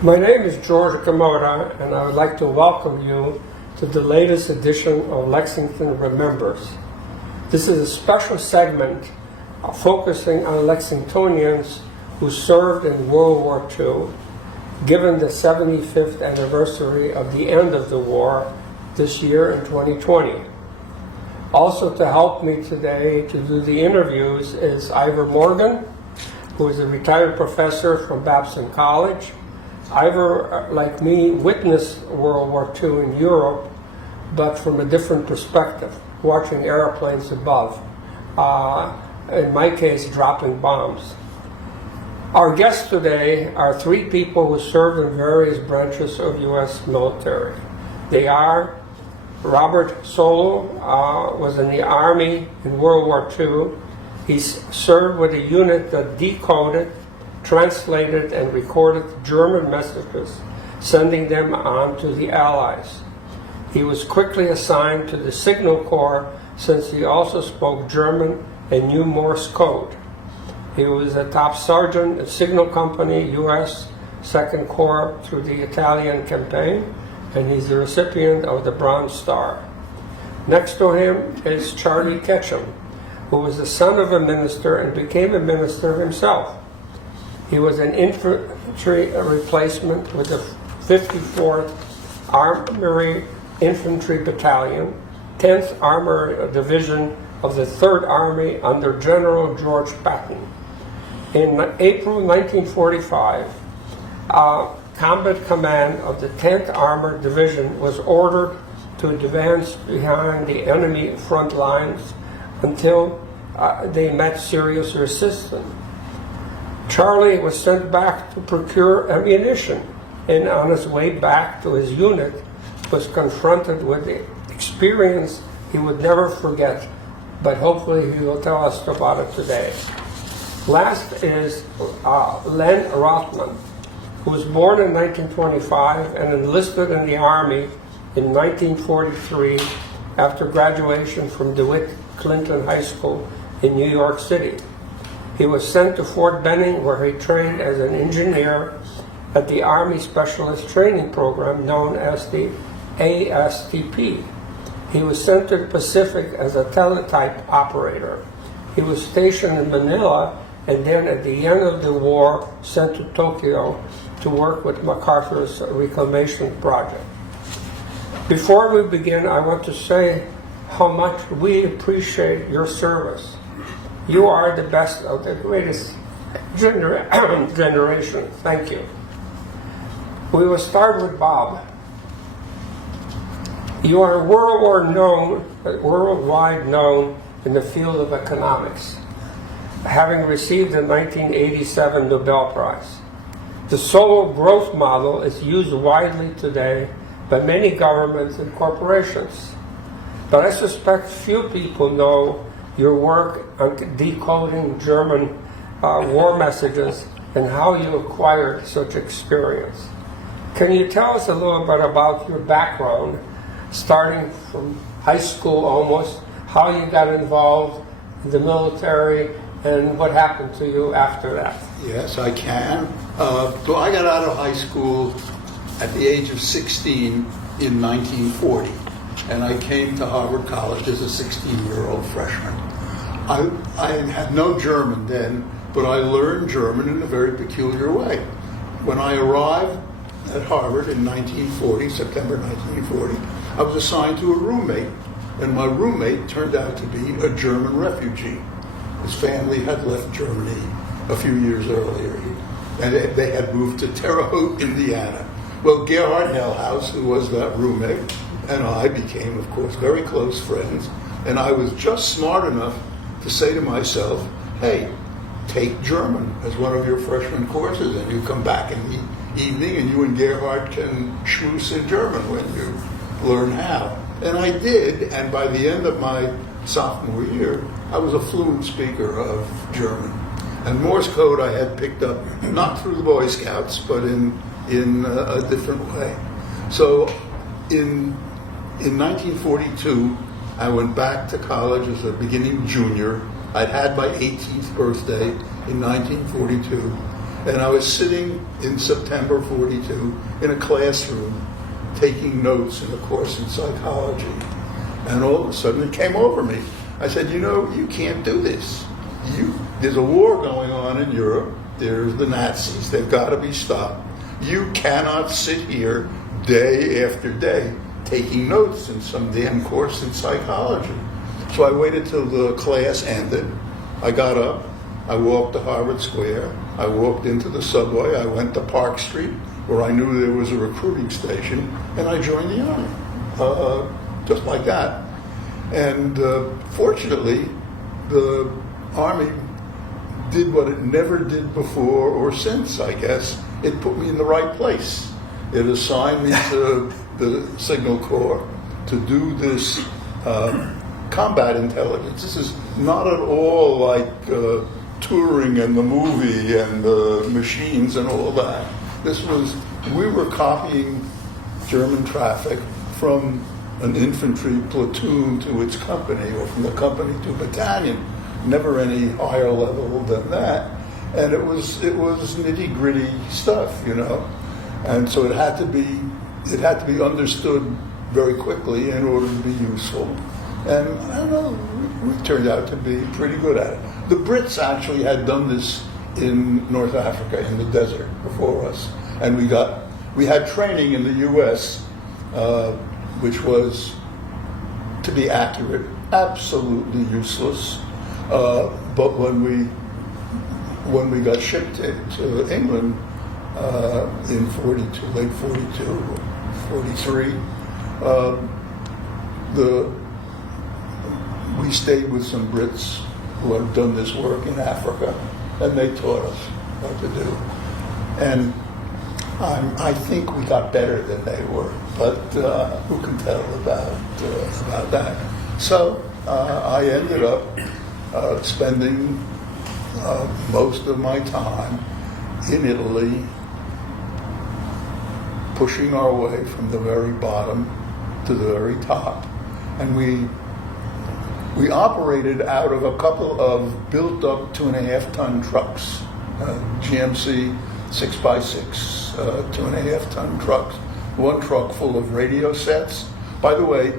My name is George Gamota, and I would like to welcome you to the latest edition of Lexington Remembers. This is a special segment focusing on Lexingtonians who served in World War II, given the 75th anniversary of the end of the war this year in 2020. Also to help me today to do the interviews is Ivor Morgan, who is a retired professor from Babson College. Ivor, like me, witnessed World War II in Europe, but from a different perspective, watching airplanes above. In my case, dropping bombs. Our guests today are three people who served in various branches of U.S. military. They are Robert Solow, was in the Army in World War II. He served with a unit that decoded, translated, and recorded German messages, sending them on to the Allies. He was quickly assigned to the Signal Corps since he also spoke German and knew Morse code. He was a top sergeant at Signal Company, U.S. 2nd Corps through the Italian campaign, and he's the recipient of the Bronze Star. Next to him is Charlie Ketchum, who was the son of a minister and became a minister himself. He was an infantry replacement with the 54th Armored Infantry Battalion, 10th Armored Division of the 3rd Army under General George Patton. In April 1945, combat command of the 10th Armored Division was ordered to advance behind the enemy front lines until they met serious resistance. Charlie was sent back to procure ammunition, and on his way back to his unit was confronted with the experience he would never forget, but hopefully he will tell us about it today. Last is Len Rothman, who was born in 1925 and enlisted in the Army in 1943 after graduation from DeWitt Clinton High School in New York City. He was sent to Fort Benning, where he trained as an engineer at the Army Specialist Training Program known as the ASTP. He was sent to the Pacific as a teletype operator. He was stationed in Manila and then at the end of the war sent to Tokyo to work with MacArthur's reclamation project. Before we begin, I want to say how much we appreciate your service. You are the best of the greatest generation. Thank you. We will start with Bob. You are worldwide known in the field of economics, having received the 1987 Nobel Prize. The Solow growth model is used widely today by many governments and corporations, but I suspect few people know your work on decoding German war messages and how you acquired such experience. Can you tell us a little bit about your background, starting from high school almost, how you got involved in the military, and what happened to you after that? Yes, I can. So I got out of high school at the age of 16 in 1940, and I came to Harvard College as a 16-year-old freshman. I had no German then, but I learned German in a very peculiar way. When I arrived at Harvard in 1940, September 1940, I was assigned to a roommate, and my roommate turned out to be a German refugee. His family had left Germany a few years earlier, and they had moved to Terre Haute, Indiana. Well, Gerhard Hellhaus, who was that roommate, and I became, of course, very close friends, and I was just smart enough to say to myself, hey, take German as one of your freshman courses, and you come back in the evening and you and Gerhard can schmooze in German when you learn how. And I did, and by the end of my sophomore year, I was a fluent speaker of German. And Morse code I had picked up, not through the Boy Scouts, but in a different way. So in 1942, I went back to college as a beginning junior. I'd had my 18th birthday in 1942, And I was sitting in September 42 in a classroom taking notes in a course in psychology. And all of a sudden it came over me. I said, you can't do this. There's a war going on in Europe. There's the Nazis. They've got to be stopped. You cannot sit here day after day taking notes in some damn course in psychology. So I waited till the class ended. I got up. I walked to Harvard Square. I walked into the subway. I went to Park Street, where I knew there was a recruiting station, and I joined the Army, just like that. And fortunately, the Army did what it never did before or since, I guess. It put me in the right place. It assigned me to the Signal Corps to do this combat intelligence. This is not at all like touring and the movie and the machines and all that. We were copying German traffic from an infantry platoon to its company, or from the company to battalion, never any higher level than that. And it was nitty-gritty stuff, And so it had to be understood very quickly in order to be useful. And I don't know, we turned out to be pretty good at it. The Brits actually had done this in North Africa, in the desert, before us. And we had training in the U.S., which was, to be accurate, absolutely useless. But when we got shipped to England in 42, late 42, 43, we stayed with some Brits who had done this work in Africa, and they taught us what to do. And I think we got better than they were, but who can tell about that? So I ended up spending most of my time in Italy, pushing our way from the very bottom to the very top. And we operated out of a couple of built-up 2.5-ton trucks, GMC 6x6 2.5-ton trucks, one truck full of radio sets. By the way,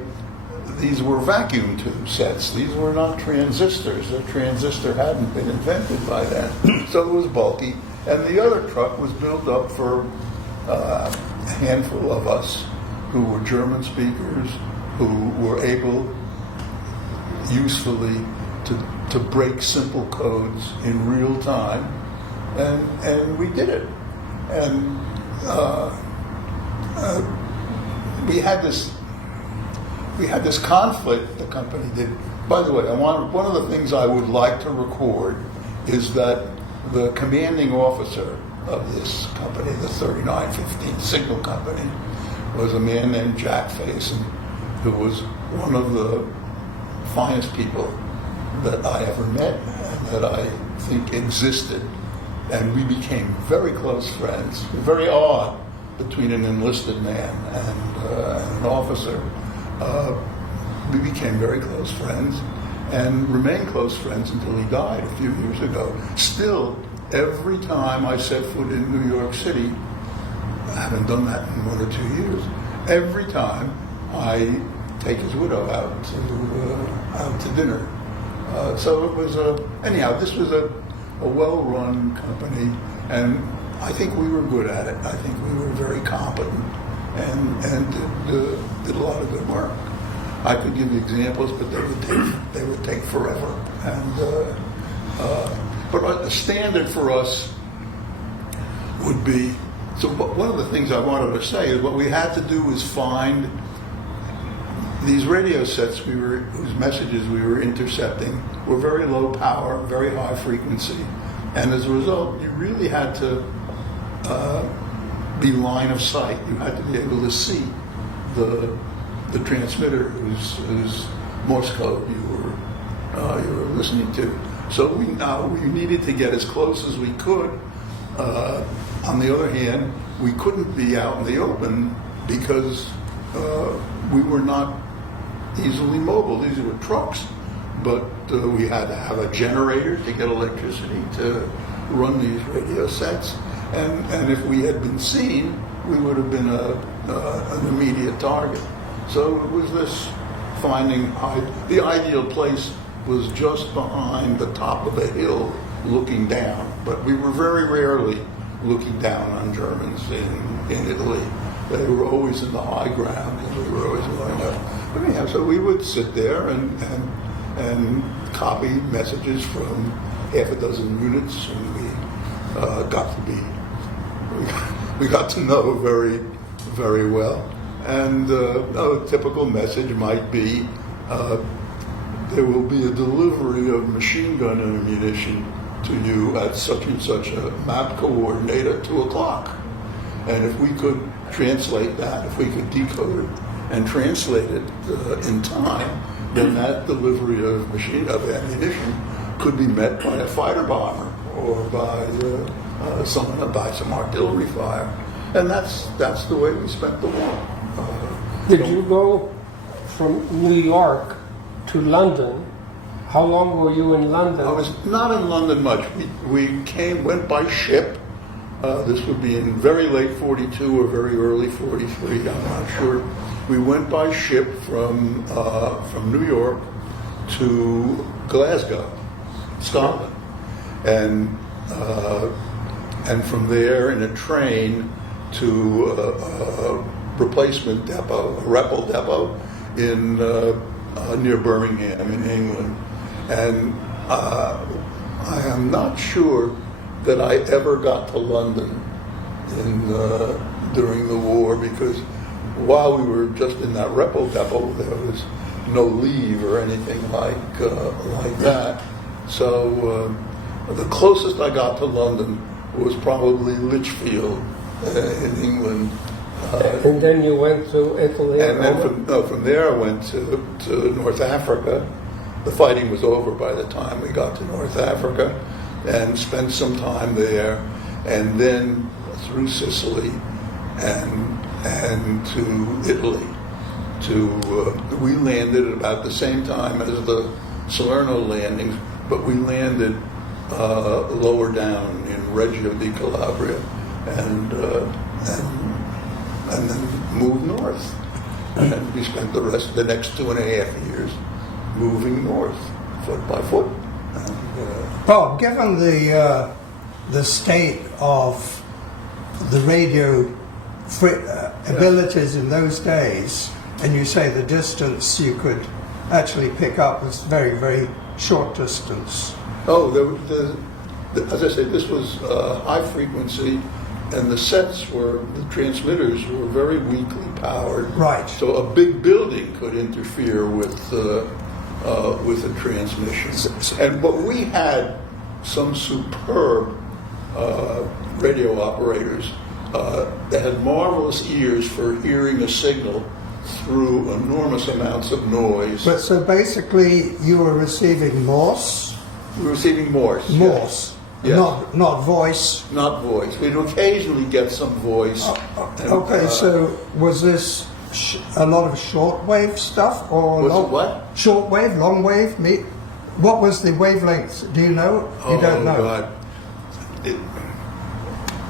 these were vacuum tube sets. These were not transistors. The transistor hadn't been invented by then, so it was bulky. And the other truck was built up for a handful of us who were German speakers, who were able usefully to break simple codes in real time, and we did it. And we had this conflict. The company did. By the way, one of the things I would like to record is that the commanding officer of this company, the 3915 Signal Company, was a man named Jack Faison, who was one of the finest people that I ever met and that I think existed. And we became very close friends. Very odd between an enlisted man and an officer. We became very close friends and remained close friends until he died a few years ago. Still, every time I set foot in New York City, I haven't done that in 1 or 2 years, every time I take his widow out to dinner. So it was anyhow, this was a well-run company, and I think we were good at it. I think we were very competent and did a lot of good work. I could give you examples, but they would take forever. And but a standard for us would be, so one of the things I wanted to say is what we had to do was find these radio sets whose messages we were intercepting were very low power, very high frequency, and as a result, you really had to be line of sight. You had to be able to see the transmitter whose Morse code you were listening to. So we needed to get as close as we could. On the other hand, we couldn't be out in the open because we were not easily mobile. These were trucks but we had to have a generator to get electricity to run these radio sets. And if we had been seen, we would have been an immediate target. So it was this finding the ideal place was just behind the top of a hill looking down, but we were very rarely looking down on Germans in Italy. They were always in the high ground, and we were always going up. But anyhow, so we would sit there and copy messages from half a dozen units, and we got to know very, very well. And a typical message might be, there will be a delivery of machine gun ammunition to you at such and such a map coordinate at 2 o'clock. And if we could translate that, if we could decode it and translate it in time, then that delivery of ammunition could be met by a fighter bomber or by by some artillery fire. And that's the way we spent the war. Did you go from New York to London? How long were you in London? I was not in London much. We went by ship. This would be in very late 42 or very early 43, I'm not sure. We went by ship from New York to Glasgow, Scotland. And from there in a train to a replacement depot, a Repel depot in near Birmingham in England. And I am not sure that I ever got to London during the war, because while we were just in that Repel depot, there was no leave or anything like that. So the closest I got to London was probably Lichfield in England. And then you went to Italy? And then from there I went to North Africa. The fighting was over by the time we got to North Africa, and spent some time there, and then through Sicily and to Italy. We landed at about the same time as the Salerno landings, but we landed lower down in Reggio di Calabria, and then moved north. And we spent the next 2.5 years moving north, foot by foot. Well, given the state of the radio abilities in those days, and you say the distance you could actually pick up was very, very short distance. Oh, as I say, this was high frequency, and the transmitters were very weakly powered. Right. So a big building could interfere with the transmission. But we had some superb radio operators that had marvelous ears for hearing a signal through enormous amounts of noise. But so basically you were receiving Morse? We were receiving Morse. Morse. Yes. Not voice. Not voice. We'd occasionally get some voice. Okay, so was this a lot of shortwave stuff, or Was it what? Shortwave, long wave? What was the wavelength? Do you know? You don't know. God.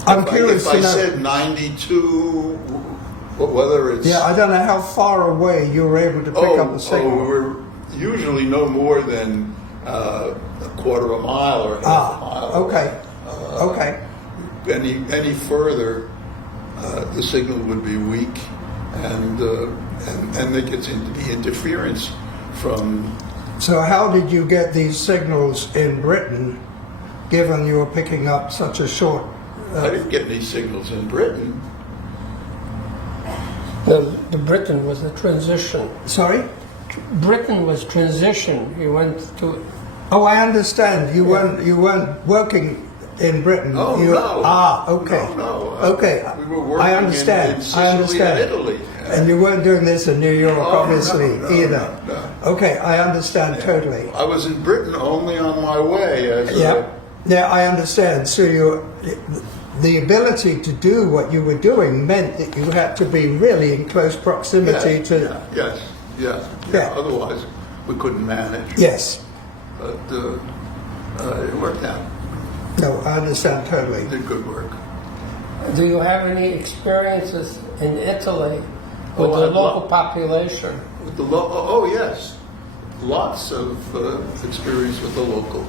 I'm curious if to I know. said 92, whether it's Yeah, I don't know how far away you were able to pick up the signal. we're usually no more than a quarter of a mile or half a mile. Okay. Okay. Any further, the signal would be weak, and there gets into the interference from. So how did you get these signals in Britain, given you were picking up such a short? I didn't get any signals in Britain. The Britain was a transition. Sorry? Britain was transition. You went to. Oh, I understand. You weren't working in Britain. Oh, you, no. Ah, okay. No. Okay. We were working I understand. in Sicily and Italy. And you weren't doing this in New York, obviously, no, either. No. Okay, I understand totally. I was in Britain only on my way as Yeah, I understand. So the ability to do what you were doing meant that you had to be really in close proximity to. Yes. Yeah. we couldn't manage. Yes. But it worked out. No, I understand totally. Did good work. Do you have any experiences in Italy with Oh, the I've local lo- population? With the oh yes, lots of experience with the local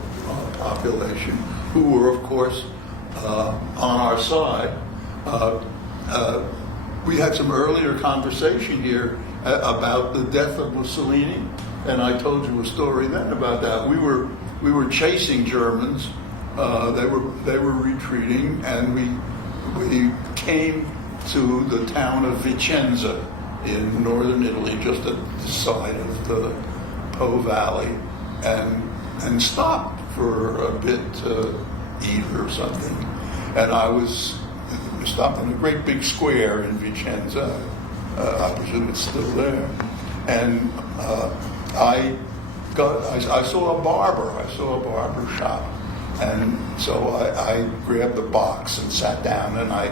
population, who were, of course, on our side. We had some earlier conversation here about the death of Mussolini, and I told you a story then about that. We were chasing Germans. They were retreating, and we came to the town of Vicenza in northern Italy, just at the side of the Po Valley, and stopped for a bit to eat or something. And we stopped in a great big square in Vicenza. I presume it's still there. And I saw a barber. I saw a barber shop. And so I grabbed the box and sat down, and I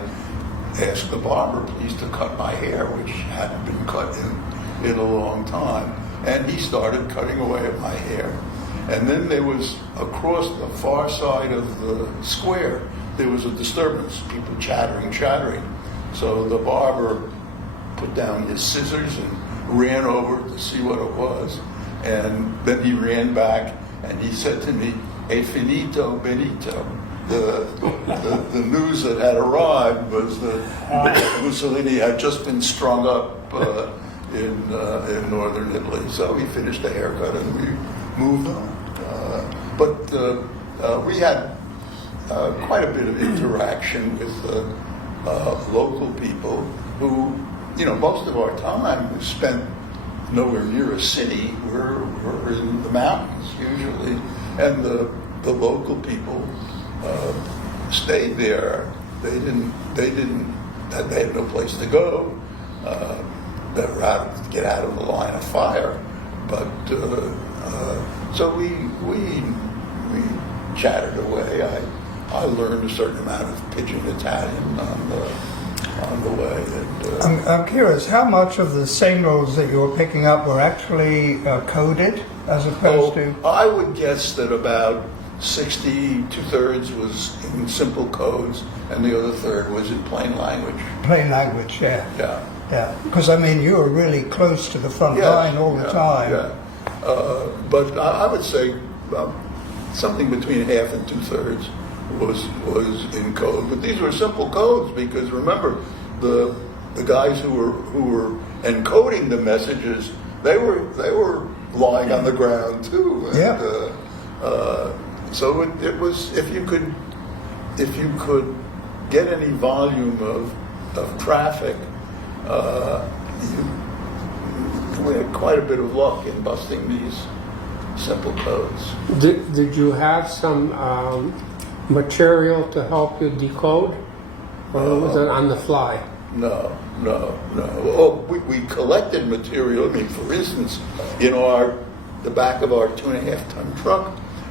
asked the barber, please, to cut my hair, which hadn't been cut in a long time. And he started cutting away at my hair. And then there was, across the far side of the square, there was a disturbance, people chattering. So the barber put down his scissors and ran over to see what it was. And then he ran back and he said to me, "E finito benito." The news that had arrived was that Mussolini had just been strung up in northern Italy. So he finished the haircut and we moved on. But we had quite a bit of interaction with local people who, most of our time was spent nowhere near a city. We're in the mountains usually, and the local people stayed there. They had no place to go. They were out to get out of the line of fire. But so we chatted away. I learned a certain amount of pidgin Italian on the way. And, I'm curious, how much of the signals that you were picking up were actually coded as opposed to... I would guess that about 2/3 was in simple codes, and the other third was in plain language. Plain language, yeah. Yeah. Yeah, because you were really close to the front line all the time. Yeah. But I would say something between half and 2/3 was in code. But these were simple codes because remember, the guys who were encoding the messages, they were lying on the ground too. And, Yeah. so it was, if you could get any volume of traffic, we had quite a bit of luck in busting these simple codes. Did you have some material to help you decode, or was it on the fly? No. Oh, we collected material. I mean, for instance, in the back of our 2.5-ton truck,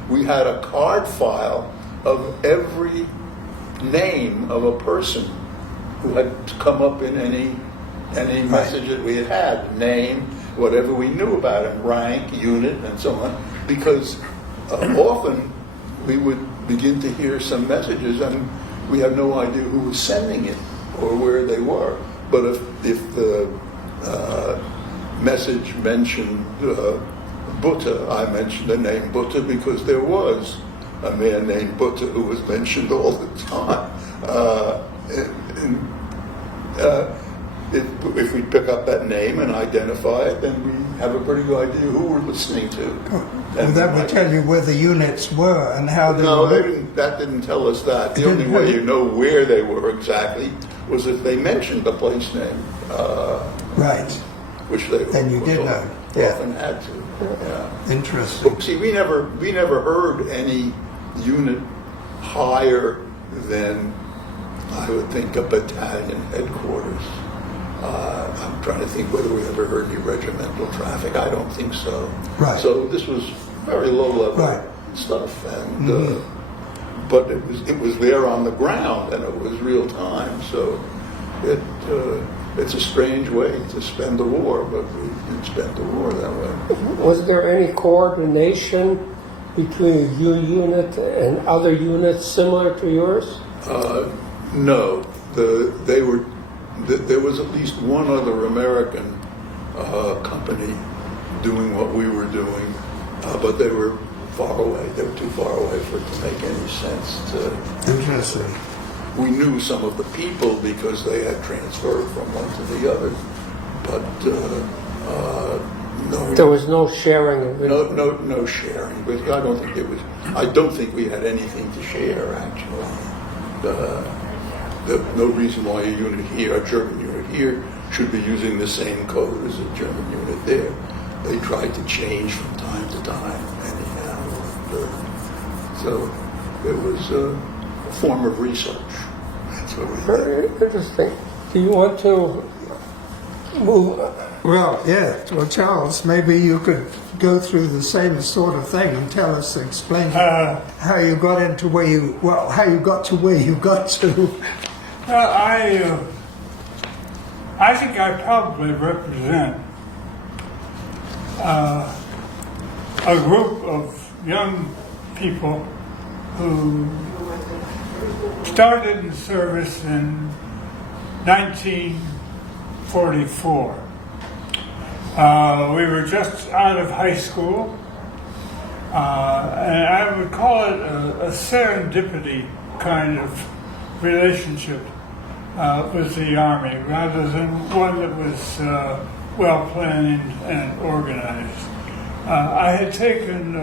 we had a card file of every name of a person who had come up in any message that we had, name, whatever we knew about him, rank, unit, and so on. Because often we would begin to hear some messages and we had no idea who was sending it or where they were. But if the message mentioned Buddha, I mentioned the name Buddha because there was a man named Buddha who was mentioned all the time. If we pick up that name and identify it, then we have a pretty good idea who we're listening to. And that would tell you where the units were and how they No, were. that didn't tell us that. The only way you know where they were exactly was if they mentioned the place name. Right. Which they Then you did know. often had to. Yeah. Interesting. But see, we never heard any unit higher than, I would think, a battalion headquarters. I'm trying to think whether we ever heard any regimental traffic. I don't think so. Right. So this was very low level stuff, and but it was there on the ground, and it was real time. So it's a strange way to spend the war, but we did spend the war that way. Was there any coordination between your unit and other units similar to yours? No. There was at least one other American company doing what we were doing, but they were far away. They were too far away for it to make any sense. Interesting. We knew some of the people because they had transferred from one to the other, but no. There was no sharing of it. No sharing. But I don't think it was. I don't think we had anything to share. Actually, there's no reason why a unit here, a German unit here, should be using the same code as a German unit there. They tried to change from time to time, anyhow. So it was a form of research. That's what we did. Very interesting. Do you want to move? Well, yeah. Well, Charles, maybe you could go through the same sort of thing and explain how you got into how you got to where you got to. Well, I think I probably represent a group of young people who started in service in 1944. We were just out of high school, and I would call it a serendipity kind of relationship with the Army, rather than one that was well planned and organized. I had taken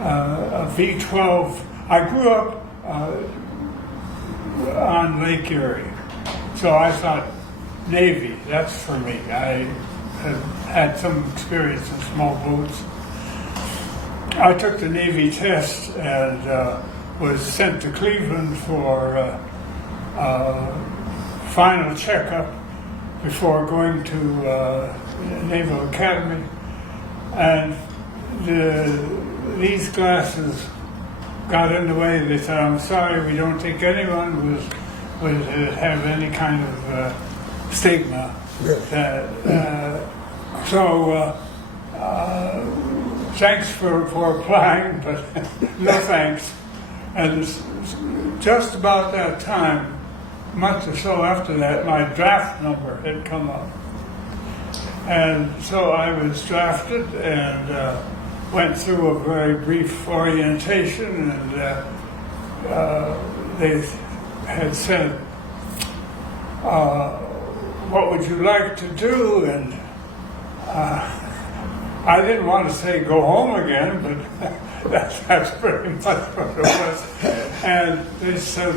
a V-12. I grew up on Lake Erie, so I thought Navy, that's for me. I had some experience in small boats. I took the Navy test and was sent to Cleveland for final checkup before going to Naval Academy. And these glasses got in the way. They said, "I'm sorry, we don't think anyone would have any kind of stigma." Thanks for applying, but no thanks. And just about that time, a month or so after that, my draft number had come up. And so I was drafted and went through a very brief orientation, and they had said, "What would you like to do?" And I didn't want to say go home again, but that's pretty much what it was. And they said,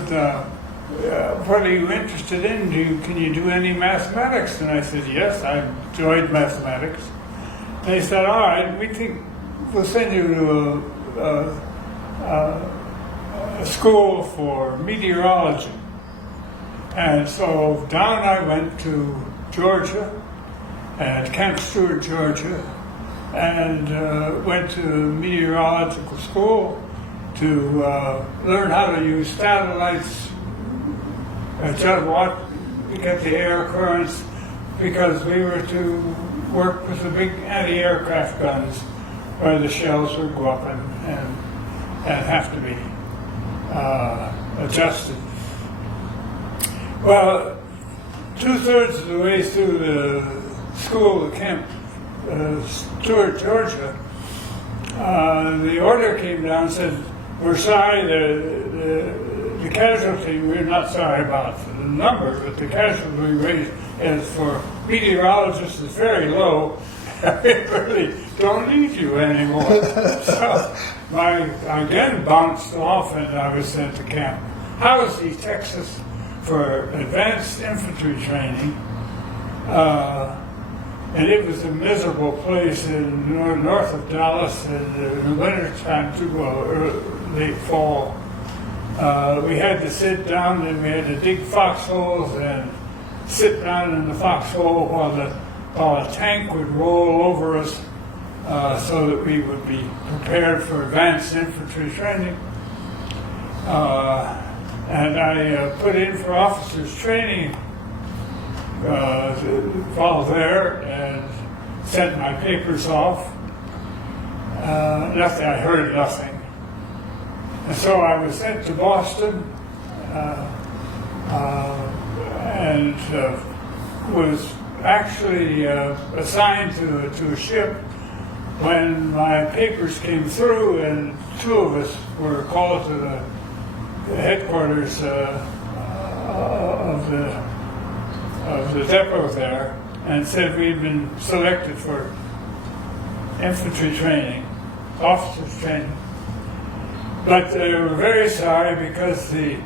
"What are you interested in? Can you do any mathematics?" And I said, "Yes, I enjoyed mathematics." They said, "All right, we think we'll send you to a school for meteorology." And so down I went to Georgia, at Camp Stewart, Georgia, and went to meteorological school to learn how to use satellites, get the air currents, because we were to work with the big anti-aircraft guns where the shells would go up and have to be adjusted. Well, 2/3 of the way through the school at Camp Stewart, Georgia, the order came down and said, "We're sorry, the casualty, we're not sorry about the number, but the casualty rate is for meteorologists is very low. We really don't need you anymore." So I again bounced off and I was sent to Camp Housley, Texas, for advanced infantry training. And it was a miserable place in north of Dallas in the wintertime, late fall. We had to sit down and we had to dig foxholes and sit down in the foxhole while a tank would roll over us so that we would be prepared for advanced infantry training. And I put in for officers training while there and sent my papers off. Nothing. I heard nothing. And so I was sent to Boston and was actually assigned to a ship when my papers came through, and two of us were called to the headquarters of the depot there and said we'd been selected for infantry training, officers training. But they were very sorry because the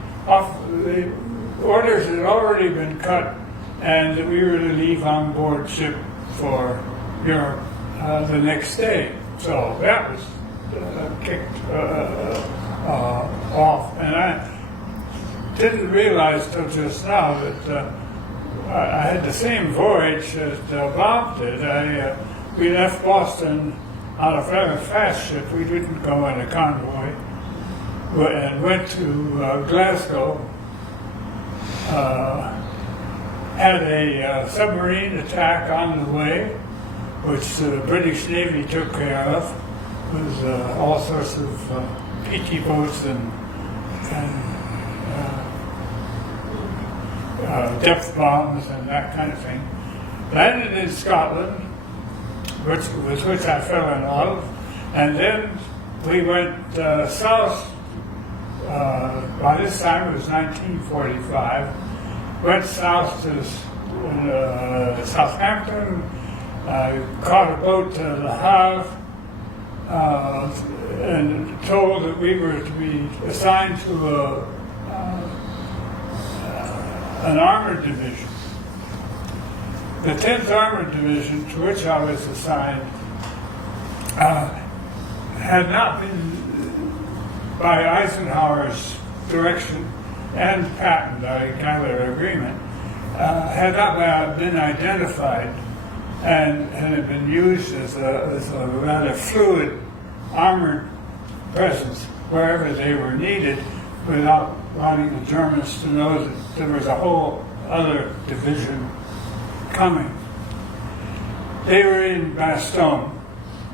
orders had already been cut and that we were to leave on board ship for Europe the next day. So that was kicked off. And I didn't realize till just now that I had the same voyage that Bob did. We left Boston on a very fast ship. We didn't go in a convoy, and went to Glasgow. Had a submarine attack on the way, which the British Navy took care of, with all sorts of PT boats and depth bombs and that kind of thing. Landed in Scotland, with which I fell in love, and then we went south. By this time it was 1945. Went south to Southampton. Caught a boat to Le Havre, and told that we were to be assigned to an armored division. The 10th Armored Division, to which I was assigned, had not been, by Eisenhower's direction and patent, I gather, agreement, had not been identified and had been used as a rather fluid armored presence wherever they were needed, without wanting the Germans to know that there was a whole other division coming. They were in Bastogne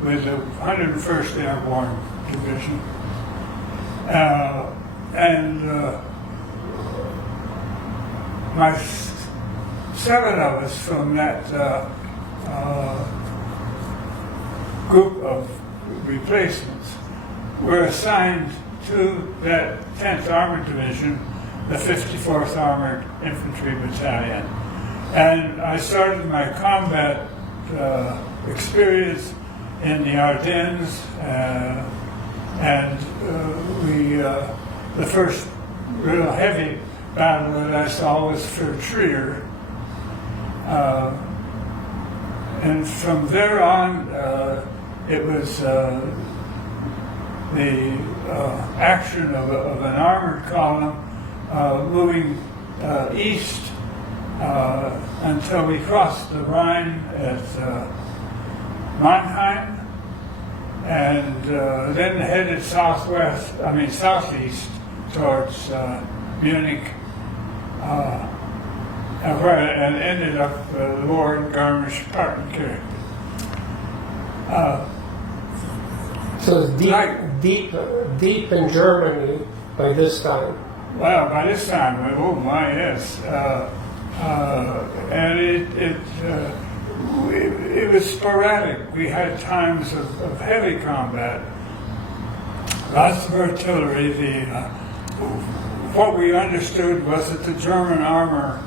with the 101st Airborne Division. My 7 of us from that group of replacements were assigned to that 10th Armored Division, the 54th Armored Infantry Battalion. And I started my combat experience in the Ardennes, and the first real heavy battle that I saw was for Trier. And from there on, it was the action of an armored column moving east until we crossed the Rhine at Mannheim, and then headed southeast towards Munich, and ended up the war in Garmisch-Partenkirchen. So it's deep in Germany by this time. Well, by this time, oh my, yes. And it was sporadic. We had times of heavy combat, lots of artillery. What we understood was that the German armor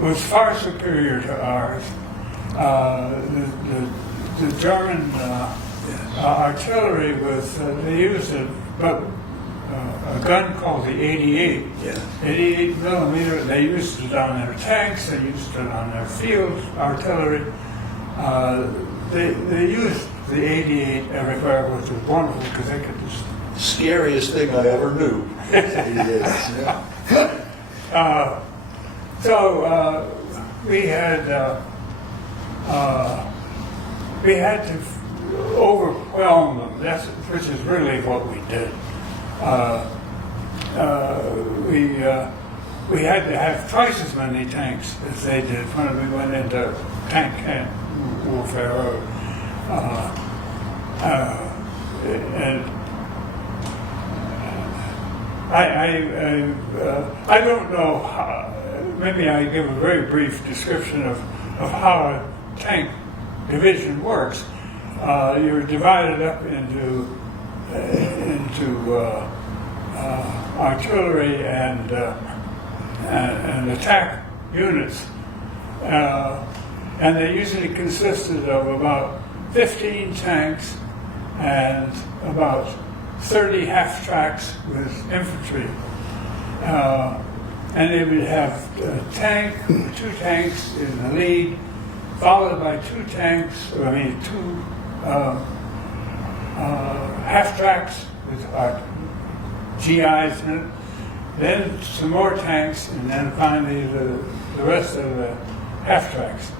was far superior to ours. The German artillery was, they used a gun called the 88. Yeah. 88 millimeter. They used it on their tanks. They used it on their field artillery. They used the 88 everywhere, which was wonderful because they could just. Scariest thing I ever knew. So we had to overwhelm them. Which is really what we did. we had to have twice as many tanks as they did when we went into tank warfare. And I don't know how, maybe I give a very brief description of how a tank division works. You're divided up into artillery and attack units, and they usually consisted of about 15 tanks and about 30 half tracks with infantry. And they would have two tanks in the lead, followed by two half tracks with GIs in it, then some more tanks, and then finally the rest of the half tracks.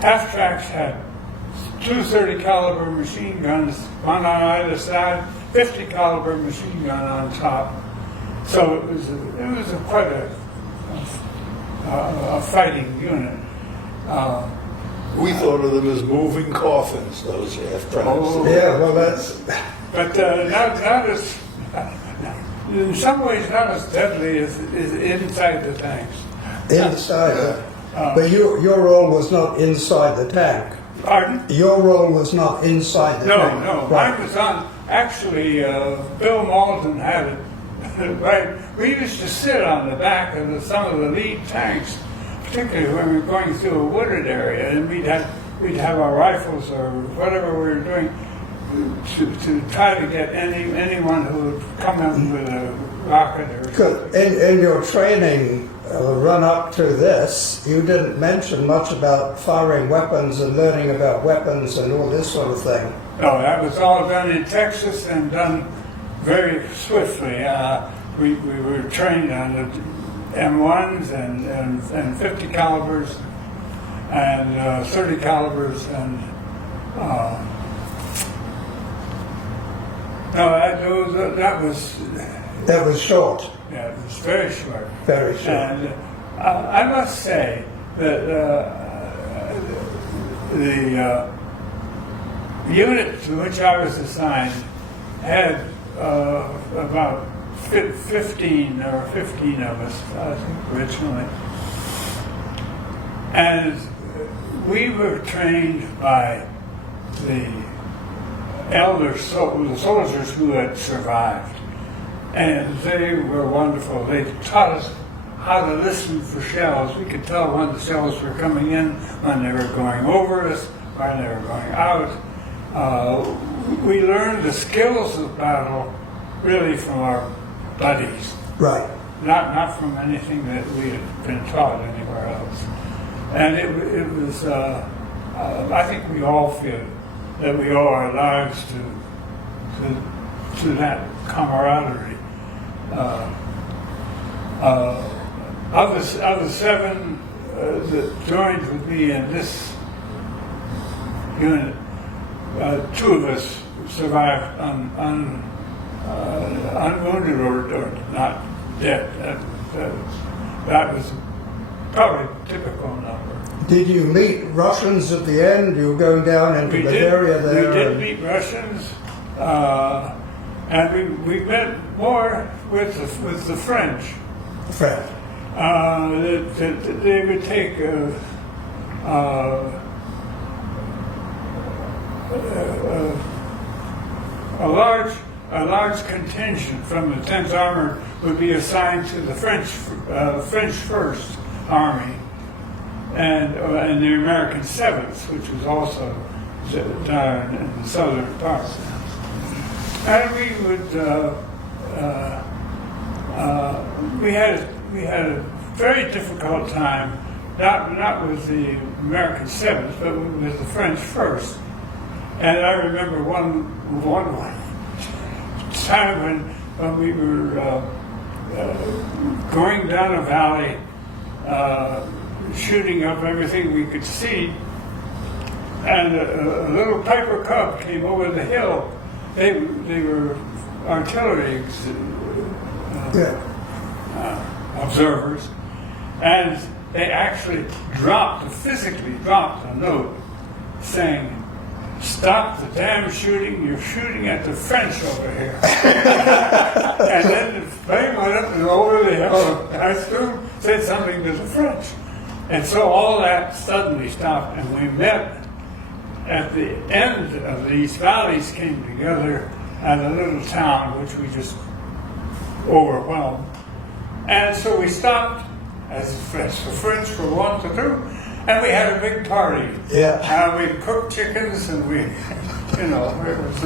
Half tracks had two 30 caliber machine guns, one on either side, 50 caliber machine gun on top. So it was quite a fighting unit. We thought of them as moving coffins, those half tracks. Yeah, well, that's... But not as, in some ways, not as deadly as inside the tanks. Inside. But your role was not inside the tank. Pardon? Your role was not inside the tank. No. Right. Mine was on, actually, Bill Malden had it. Right. We used to sit on the back of some of the lead tanks, particularly when we were going through a wooded area, and we'd have our rifles or whatever we were doing to try to get anyone who would come in with a rocket or Good. In your training run up to this, you didn't mention much about firing weapons and learning about weapons and all this sort of thing. No, that was all done in Texas and done very swiftly. We were trained on the M1s and 50 calibers and 30 calibers and That was short. Yeah, it was very short. Very short. And I must say that the unit to which I was assigned had about 15 of us, I think, originally. And we were trained by the the soldiers who had survived. And they were wonderful. They taught us how to listen for shells. We could tell when the shells were coming in, when they were going over us, when they were going out. We learned the skills of battle really from our buddies. Right. Not from anything that we had been taught anywhere else. And it was, I think we all feel that we owe our lives to that camaraderie. Of the seven that joined with me in this unit, two of us survived unwounded or not dead. That was probably a typical number. Did you meet Russians at the end? You were going down into Bavaria there? We did meet Russians, and we met more with the French. French. They would take a large contingent from the 10th Armored would be assigned to the French First Army and the American 7th, which was also down in the southern part. And we would we had a very difficult time, not with the American 7th, but with the French First. And I remember one time when we were going down a valley, shooting up everything we could see, and a little Piper Cub came over the hill. They were artillery observers, and they actually physically dropped a note saying, "Stop the damn shooting, you're shooting at the French over here." And then the plane went up and over the hill. I still said something to the French. And so all that suddenly stopped, and we met at the end of these valleys, came together at a little town which we just overwhelmed. And so we stopped, as the French were wont to do, and we had a big party. Yeah. We cooked chickens, and we, it was,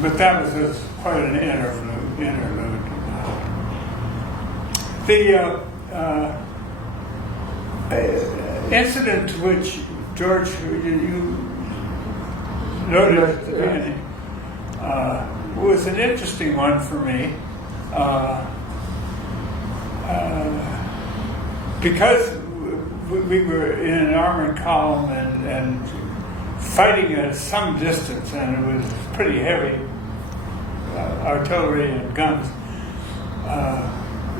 but that was quite an interlude. The incident which, George, you noted at the beginning, was an interesting one for me. Because we were in an armored column and fighting at some distance, and it was pretty heavy artillery and guns.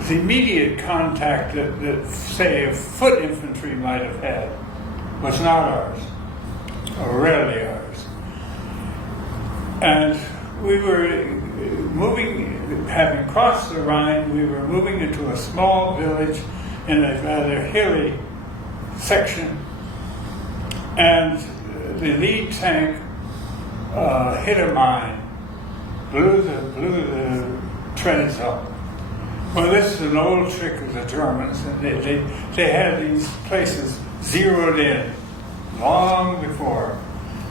The immediate contact that, say, a foot infantry might have had was not ours, or rarely ours. And we were moving, having crossed the Rhine, we were moving into a small village in a rather hilly section, and the lead tank hit a mine, blew the treads up. Well, this is an old trick of the Germans, and they had these places zeroed in long before.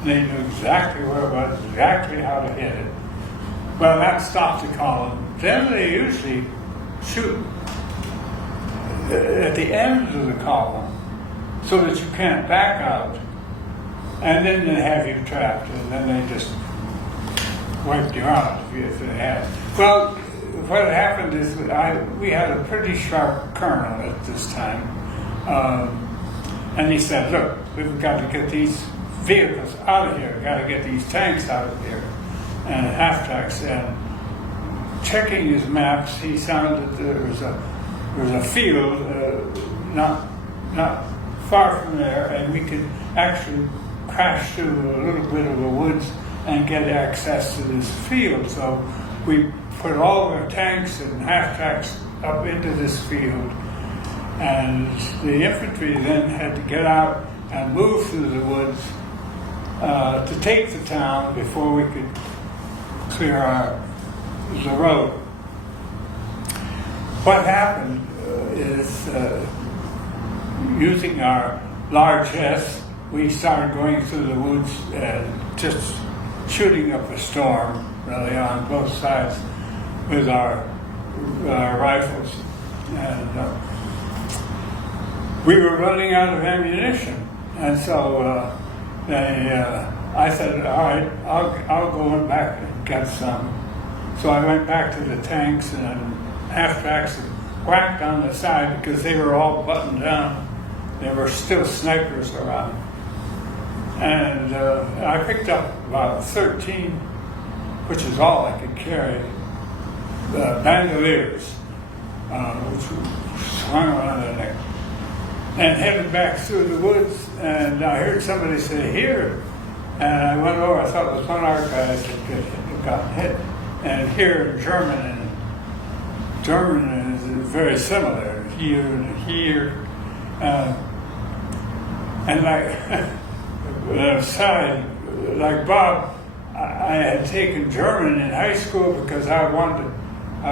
They knew exactly where it was, exactly how to hit it. Well, that stopped the column. Then they usually shoot at the end of the column so that you can't back out, and then they have you trapped, and then they just wiped you out if they had. Well, what happened is we had a pretty sharp colonel at this time, and he said, "Look, we've got to get these vehicles out of here. We've got to get these tanks out of here," and half-tracks. And checking his maps, he found that there was a field not far from there, and we could actually crash through a little bit of the woods and get access to this field. So we put all of our tanks and half-tracks up into this field, and the infantry then had to get out and move through the woods to take the town before we could clear the road. What happened is, using our largesse, we started going through the woods and just shooting up a storm, really, on both sides with our rifles. And we were running out of ammunition. And so I said, "All right, I'll go back and get some." So I went back to the tanks and half-tracks and whacked on the side because they were all buttoned down. There were still snipers around. And I picked up about 13, which is all I could carry, bandoliers, which swung around the neck, and headed back through the woods. And I heard somebody say, "Here," and I went over. I thought it was one of our guys that had gotten hit. And here in German is very similar, here and here. And like aside, like Bob, I had taken German in high school because I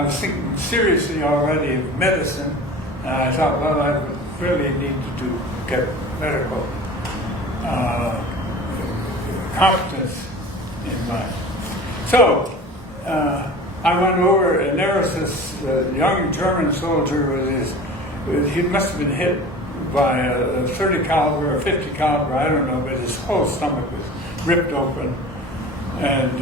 was thinking seriously already of medicine, and I thought, well, I really need to get medical competence in mind. So I went over, and there was this young German soldier he must have been hit by a 30 caliber or 50 caliber, I don't know, but his whole stomach was ripped open. And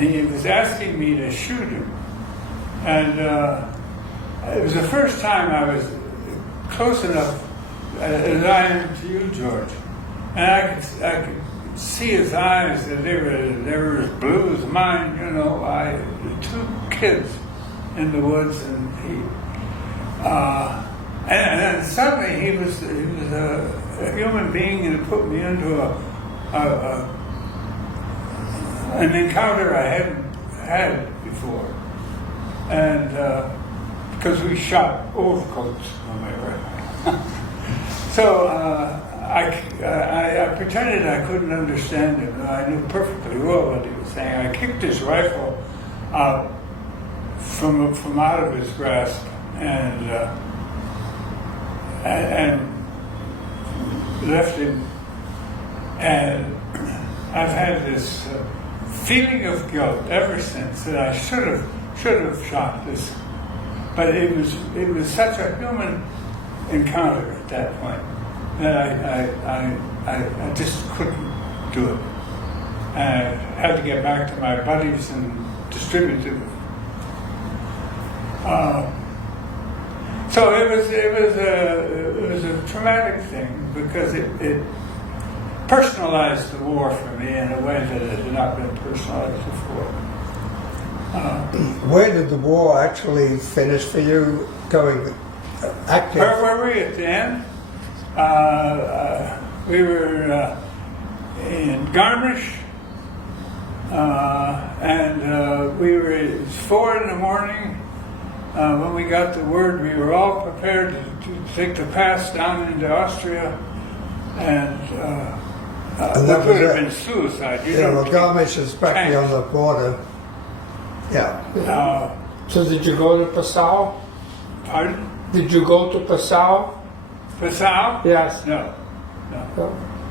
he was asking me to shoot him. And it was the first time I was close enough as I am to you, George. And I could see his eyes, that they were as blue as mine, you know. Two kids in the woods, and then suddenly he was a human being, and it put me into an encounter I hadn't had before, and because we shot overcoats on my way. So I pretended I couldn't understand him. I knew perfectly well what he was saying. I kicked his rifle out from out of his grasp and left him. And I've had this feeling of guilt ever since that I should have shot this. But it was such a human encounter at that point that I just couldn't do it. And I had to get back to my buddies and distribute it. So it was a traumatic thing because it personalized the war for me in a way that it had not been personalized before. Where did the war actually finish for you, going active? Where were we at the end? We were in Garmisch, and we were, it was 4 in the morning. When we got the word, we were all prepared to take the pass down into Austria, and that would have been suicide. Well, Garmisch is practically on the border. Yeah. So did you go to Passau? Pardon? Did you go to Passau? Passau? Yes. No.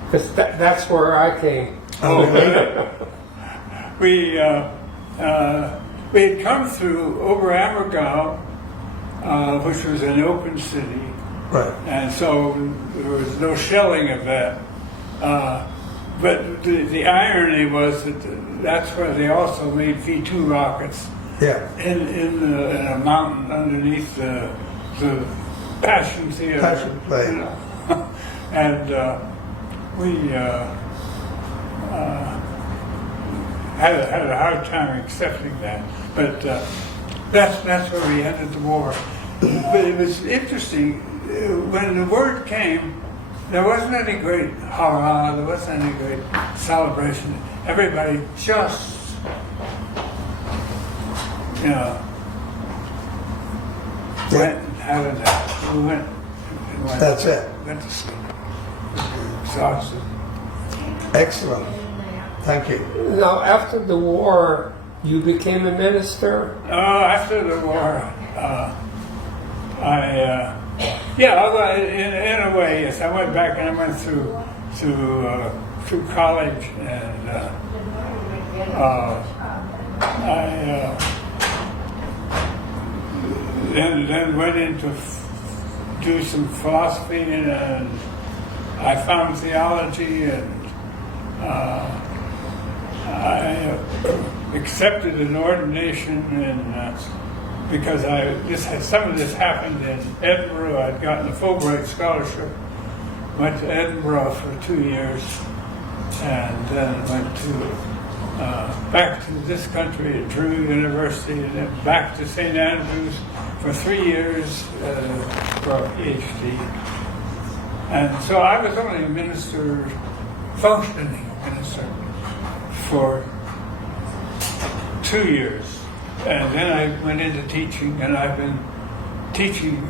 Because that's where I came. Oh, we had come through Oberammergau, which was an open city, Right. and so there was no shelling of that. But the irony was that that's where they also made V2 rockets. Yeah. In a mountain underneath the Passion Theater. Passion Play. You know. And we had a hard time accepting that. But that's where we ended the war. But it was interesting. When the word came, there wasn't any great hurrah, there wasn't any great celebration. Everybody just, went and had a nap. We went. That's it. Went to sleep. Exhausted. Excellent. Thank you. Now, after the war, you became a minister? After the war, although in a way, yes, I went back and I went through college, and then went into do some philosophy, and I found theology, and I accepted an ordination, and because some of this happened in Edinburgh. I'd gotten a Fulbright scholarship, went to Edinburgh for 2 years, and then went to back to this country at Drew University, and then back to St. Andrews for 3 years for a PhD. And so I was only a minister, functioning minister, for 2 years. And then I went into teaching, and I've been teaching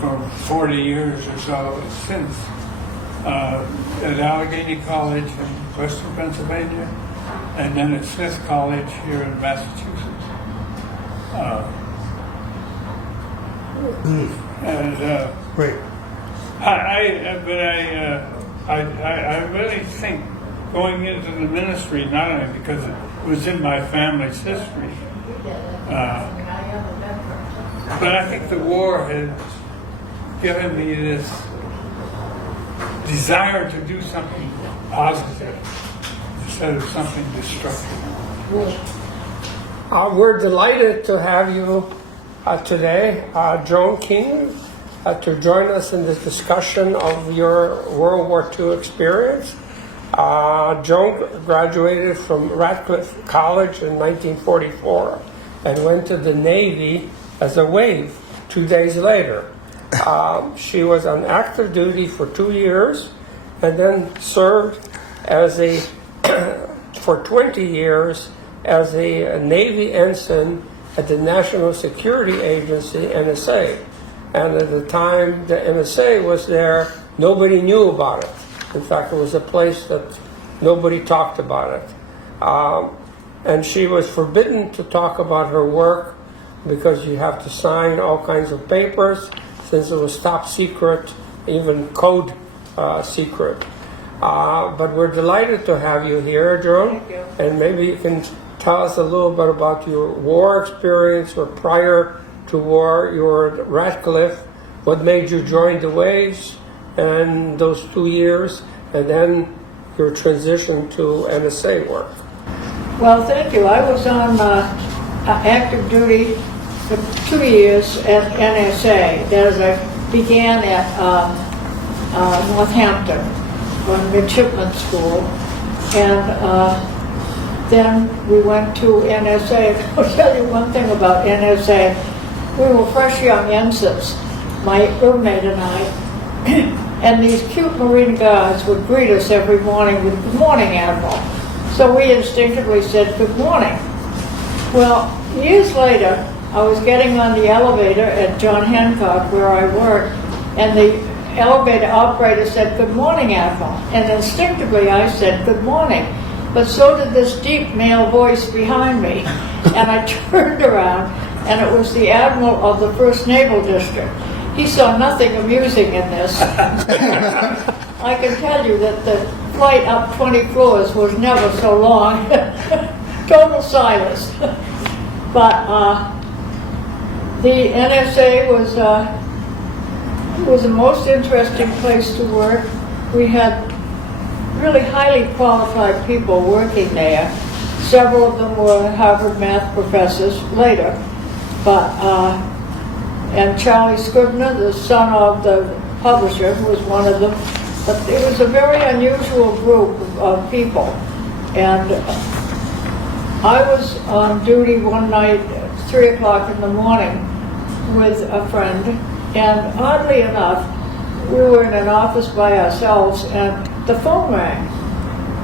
for 40 years or so since at Allegheny College in Western Pennsylvania, and then at Smith College here in Massachusetts. Great. I really think going into the ministry, not only because it was in my family's history, but I think the war had given me this desire to do something positive instead of something destructive. We're delighted to have you today, Joan Keenan, to join us in this discussion of your World War II experience. Joan graduated from Radcliffe College in 1944 and went to the Navy as a wave 2 days later. She was on active duty for 2 years and then served as for 20 years as a Navy ensign at the National Security Agency, NSA. And at the time the NSA was there, nobody knew about it. In fact, it was a place that nobody talked about it. And she was forbidden to talk about her work because you have to sign all kinds of papers, since it was top secret, even code secret. But we're delighted to have you here, Joan. Thank you. And maybe you can tell us a little bit about your war experience, or prior to war, you were at Radcliffe. What made you join the Waves and those 2 years, and then your transition to NSA work? Well, thank you. I was on active duty for 2 years at NSA. That is, I began at Northampton, on midshipman school, and then we went to NSA. I'll tell you one thing about NSA. We were fresh young ensigns, my roommate and I, and these cute Marine guards would greet us every morning with "Good morning, Admiral." So we instinctively said "Good morning." Well, years later, I was getting on the elevator at John Hancock, where I worked, and the elevator operator said "Good morning, Admiral," and instinctively I said "Good morning." But so did this deep male voice behind me, and I turned around, and it was the Admiral of the 1st Naval District. He saw nothing amusing in this. I can tell you that the flight up 20 floors was never so long. Total silence. But the NSA was the most interesting place to work. We had really highly qualified people working there. Several of them were Harvard math professors later, but and Charlie Scribner, the son of the publisher, was one of them. But it was a very unusual group of people, and I was on duty one night at 3 o'clock in the morning with a friend, and oddly enough, we were in an office by ourselves, and the phone rang,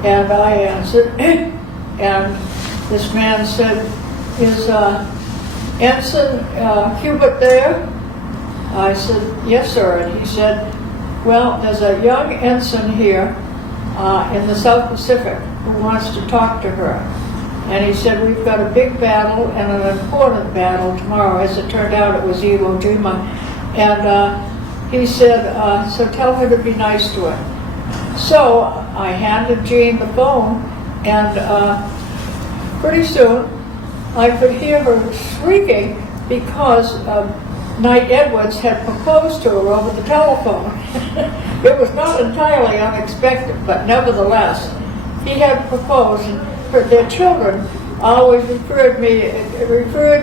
and I answered, and this man said, "Is Ensign Hubert there?" I said, "Yes, sir." And he said, "Well, there's a young ensign here in the South Pacific who wants to talk to her." And he said, "We've got a big battle and an important battle tomorrow." As it turned out, it was Iwo Jima. And he said, "So tell her to be nice to him." So I handed Jean the phone, and pretty soon I could hear her shrieking because Knight Edwards had proposed to her over the telephone. It was not entirely unexpected, but nevertheless, he had proposed. Their children always referred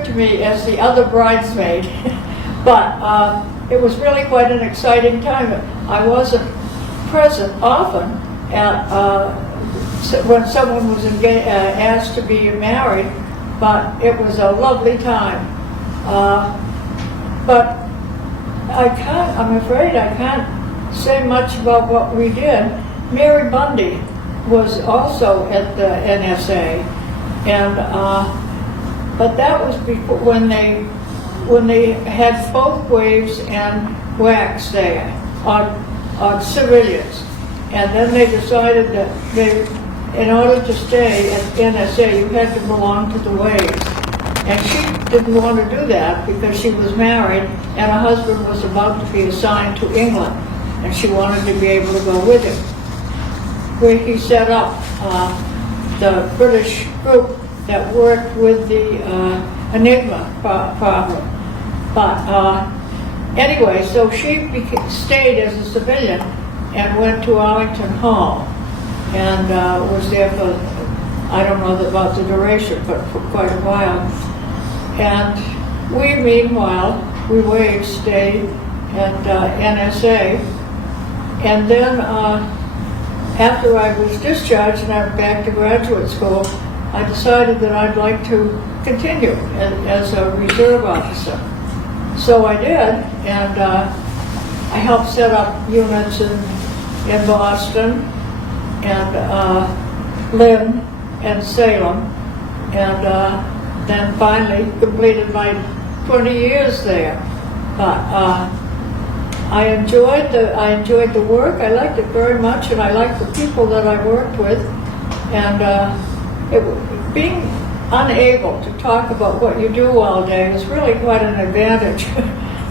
to me as the other bridesmaid. But it was really quite an exciting time. I wasn't present often at, when someone was asked to be married, but it was a lovely time. But I'm afraid I can't say much about what we did. Mary Bundy was also at the NSA, and but that was before, when they had both Waves and Wax there on civilians, and then they decided that in order to stay at NSA, you had to belong to the Waves. And she didn't want to do that because she was married and her husband was about to be assigned to England, and she wanted to be able to go with him. Where he set up the British group that worked with the Enigma problem. But anyway, so she stayed as a civilian and went to Arlington Hall, and was there for, I don't know about the duration, but for quite a while. And we, meanwhile, we Waves stayed at NSA, and then after I was discharged and I went back to graduate school, I decided that I'd like to continue as a reserve officer. So I did, and I helped set up units in Boston, and Lynn, and Salem, and then finally completed my 20 years there. But I enjoyed the work. I liked it very much, and I liked the people that I worked with. And being unable to talk about what you do all day is really quite an advantage.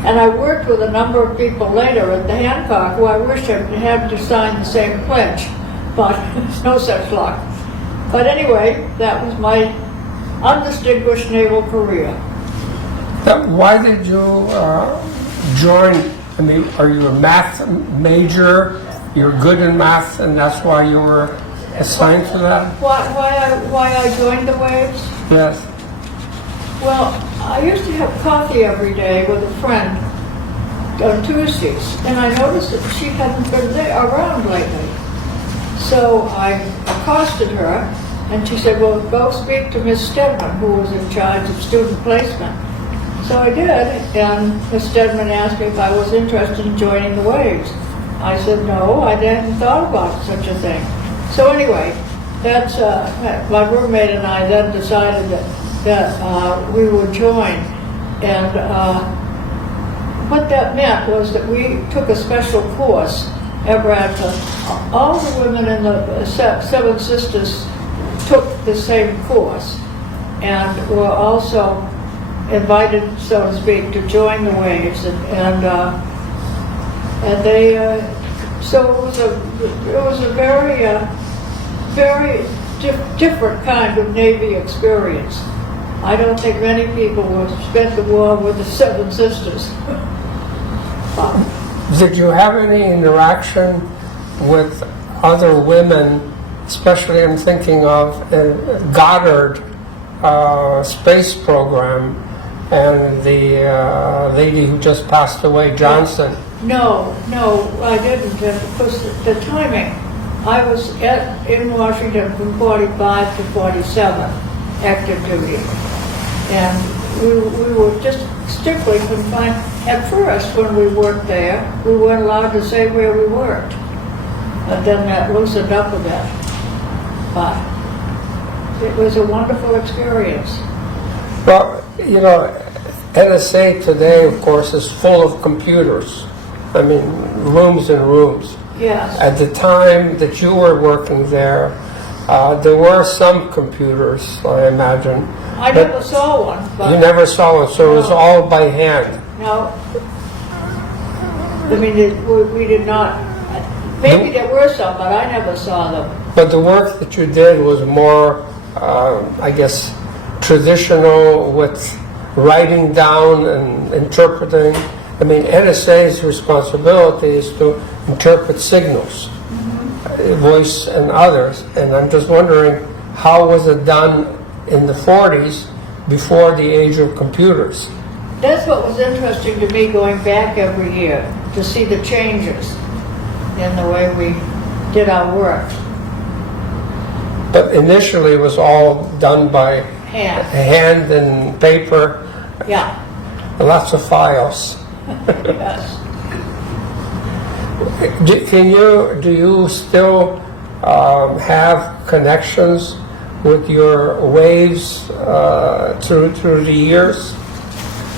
And I worked with a number of people later at the Hancock who I wish I had to sign the same pledge, but no such luck. But anyway, that was my undistinguished naval career. Why did you join? I mean, are you a math major? You're good in math, and that's why you were assigned to that? Why I joined the Waves? Yes. Well, I used to have coffee every day with a friend on Tuesdays, and I noticed that she hadn't been around lately. So I accosted her, and she said, well, go speak to Miss Stedman, who was in charge of student placement. So I did, and Miss Stedman asked me if I was interested in joining the Waves. I said no, I hadn't thought about such a thing. So anyway, that's my roommate and I then decided that we would join, and what that meant was that we took a special course ever after. All the women in the Seven Sisters took the same course and were also invited, so to speak, to join the Waves, and they so it was a very different kind of Navy experience. I don't think many people would spend the war with the Seven Sisters. Did you have any interaction with other women, especially I'm thinking of Goddard space program and the lady who just passed away, Johnson? No, I didn't, because the timing, I was in Washington from 45 to 47, active duty, and we were just strictly confined. At first, when we worked there, we weren't allowed to say where we worked, but then that loosened up a bit. But it was a wonderful experience. Well, you know, NSA today, of course, is full of computers. I mean, rooms and rooms. Yes. At the time that you were working there were some computers, I imagine. I never saw one. But You never saw one, so it was all by hand. no. I mean, we did not. Maybe there were some, but I never saw them. But the work that you did was more, I guess, traditional with writing down and interpreting. I mean, NSA's responsibility is to interpret signals, voice and others. And I'm just wondering, how was it done in the 40s before the age of computers? That's what was interesting to me, going back every year to see the changes in the way we did our work. But initially it was all done by hand and paper, Yeah. lots of files. Yes. Do you still have connections with your Waves through the years?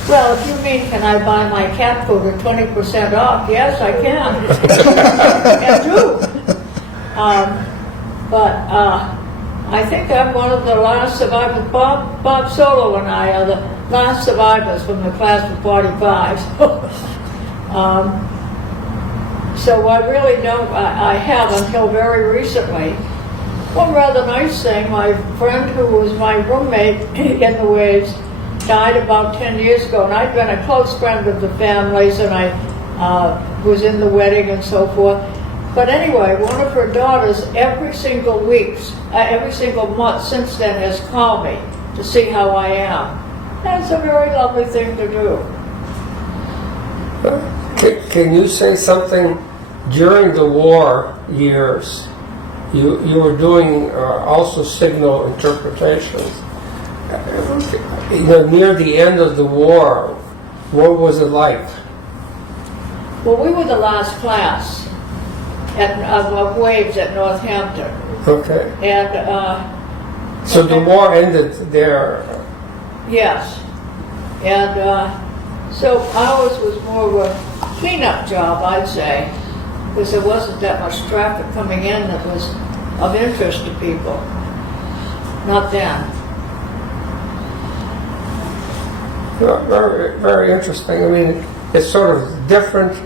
Well, if you mean, can I buy my cat food at 20% off? Yes, I can. And do. But I think I'm one of the last survivors. Bob Solow and I are the last survivors from the class of 45. So I really don't, I have until very recently. One rather nice thing, my friend who was my roommate in the Waves died about 10 years ago, and I'd been a close friend of the family's, and I was in the wedding and so forth. But anyway, one of her daughters every single month since then has called me to see how I am. That's a very lovely thing to do. Can you say something during the war years? you were doing also signal interpretations. Near the end of the war, what was it like? Well, we were the last class of waves at Northampton. Okay. And So the war ended there. yes. And so ours was more of a cleanup job, I'd say, because there wasn't that much traffic coming in that was of interest to people. Not then. Very, very interesting. I mean, it's sort of different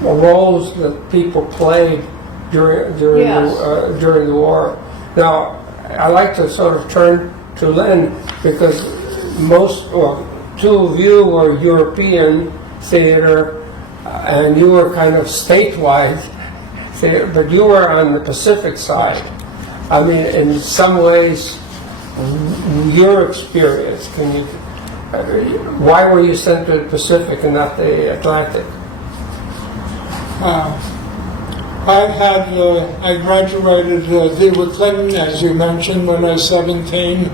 roles that people played during Yes. during the war. Now, I like to sort of turn to Len because two of you were European theater, and you were kind of statewide theater, but you were on the Pacific side. I mean, in some ways, your experience, why were you sent to the Pacific and not the Atlantic? I graduated with Clinton, as you mentioned, when I was 17,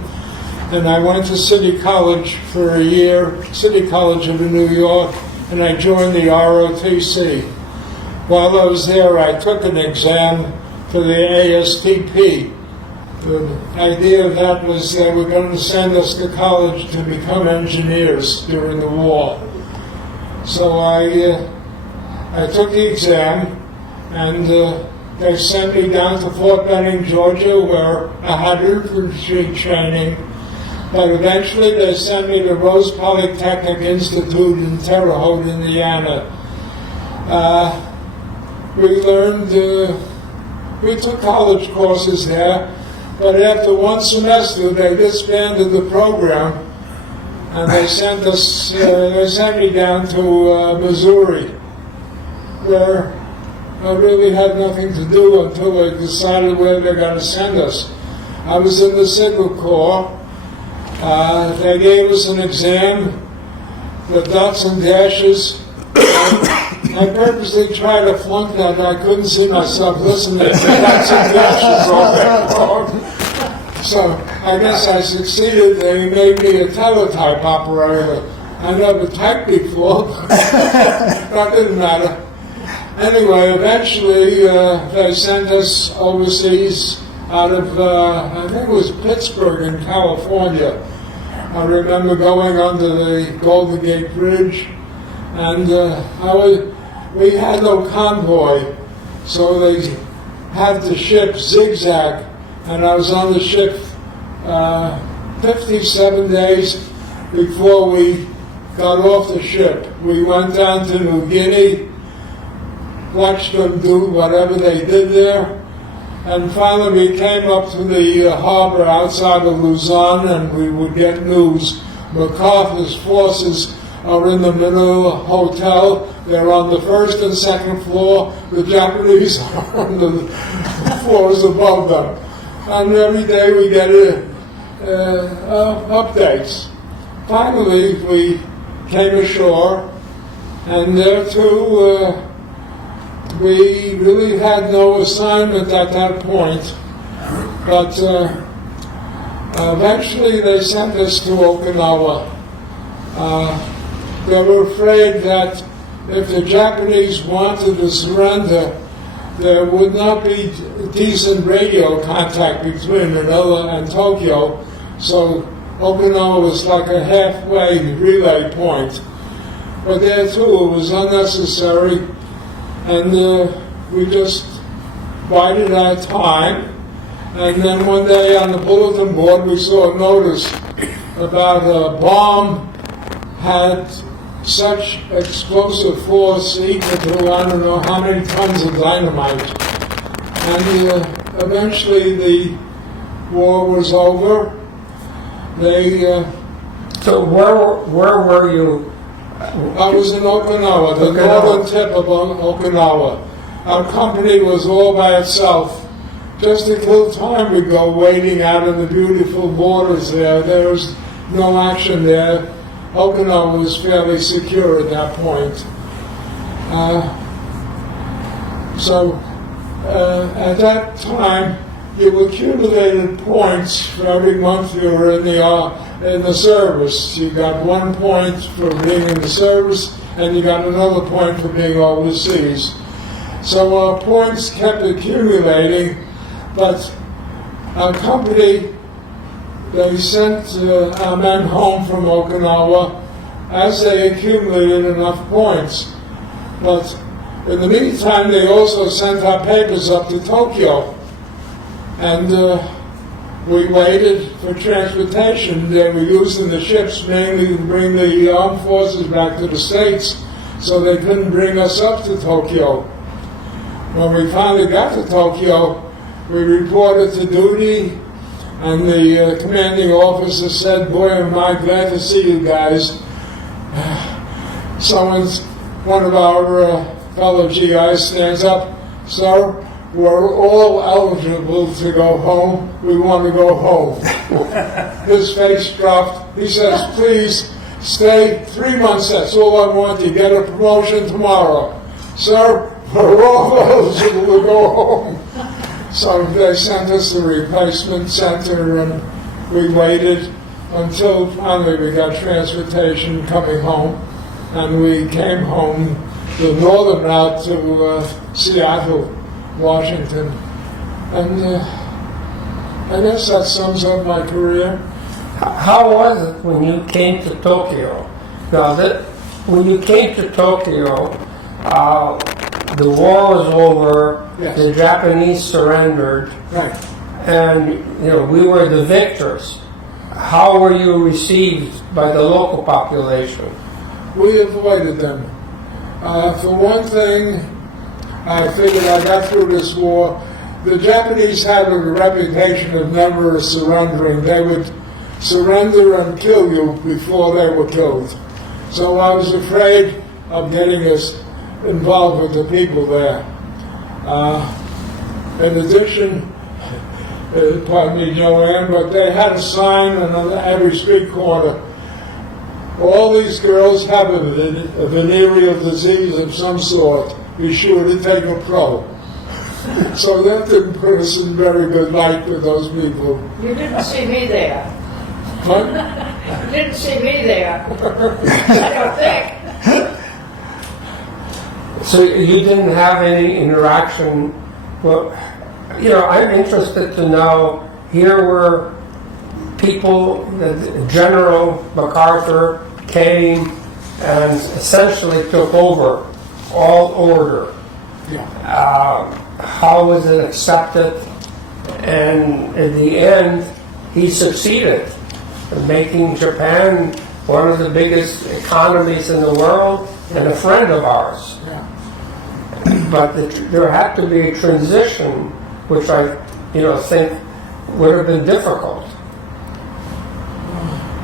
and I went to City College for a year, City College of New York, and I joined the ROTC. While I was there, I took an exam for the ASTP. The idea of that was they were going to send us to college to become engineers during the war. So I took the exam, and they sent me down to Fort Benning, Georgia, where I had infantry training. But eventually they sent me to Rose Polytechnic Institute in Terre Haute, Indiana. We took college courses there, but after one semester they disbanded the program, and they sent me down to Missouri, where I really had nothing to do until they decided where they're going to send us. I was in the Signal Corps. They gave us an exam, the dots and dashes. I purposely tried to flunk that. I couldn't see myself listening to the dots and dashes all that long. So I guess I succeeded. They made me a teletype operator. I never typed before, but that didn't matter. Anyway, eventually they sent us overseas out of, I think it was Pittsburgh in California. I remember going under the Golden Gate Bridge, and we had no convoy, so they had the ship zigzag, and I was on the ship 57 days before we got off the ship. We went down to New Guinea, watched them do whatever they did there, and finally we came up to the harbor outside of Luzon, and we would get news. MacArthur's forces are in the middle hotel. They're on the first and second floor. The Japanese are on the floors above them. And every day we get updates. Finally, we came ashore, and there too, we really had no assignment at that point, but eventually they sent us to Okinawa. They were afraid that if the Japanese wanted to surrender, there would not be decent radio contact between Manila and Tokyo, so Okinawa was like a halfway relay point. But there too, it was unnecessary. And we just bided our time. And then one day on the bulletin board we saw a notice about a bomb had such explosive force equal to I don't know how many tons of dynamite. And eventually the war was over. So where were you? I was in Okinawa, the northern tip of Okinawa. Our company was all by itself. Just to kill time, we'd go waiting out in the beautiful waters there. There was no action there. Okinawa was fairly secure at that point. So at that time, you accumulated points for every month you were in the service. You got 1 point for being in the service, and you got another point for being overseas. So our points kept accumulating, but our company, they sent our men home from Okinawa as they accumulated enough points. But in the meantime, they also sent our papers up to Tokyo. And we waited for transportation. They were using the ships mainly to bring the armed forces back to the States, so they couldn't bring us up to Tokyo. When we finally got to Tokyo, we reported to duty, and the commanding officer said, "Boy, am I glad to see you guys." One of our fellow GIs stands up, "Sir, we're all eligible to go home. We want to go home." His face dropped. He says, "Please stay 3 months. That's all I want. You get a promotion tomorrow." "Sir, we're all eligible to go home." So they sent us the replacement center, and we waited until finally we got transportation coming home, and we came home the northern route to Seattle, Washington. And I guess that sums up my career. How was it when you came to Tokyo? Now, when you came to Tokyo, the war was over, Yes. the Japanese surrendered, Right. and we were the victors. How were you received by the local population? We avoided them. For one thing, I figured I got through this war. The Japanese had a reputation of never surrendering. They would surrender and kill you before they were killed. So I was afraid of getting us involved with the people there. In addition, pardon me, Joanne, but they had a sign on every street corner. All these girls have a venereal disease of some sort. Be sure to take a pro. So that didn't put us in very good light with those people. You didn't see me there. Huh? You didn't see me there. I don't think. So you didn't have any interaction. Well, I'm interested to know, here were people, General MacArthur came and essentially took over all order. Yeah. How was it accepted? And in the end, he succeeded in making Japan one of the biggest economies in the world and a friend of ours. Yeah. But there had to be a transition, which I, think would have been difficult.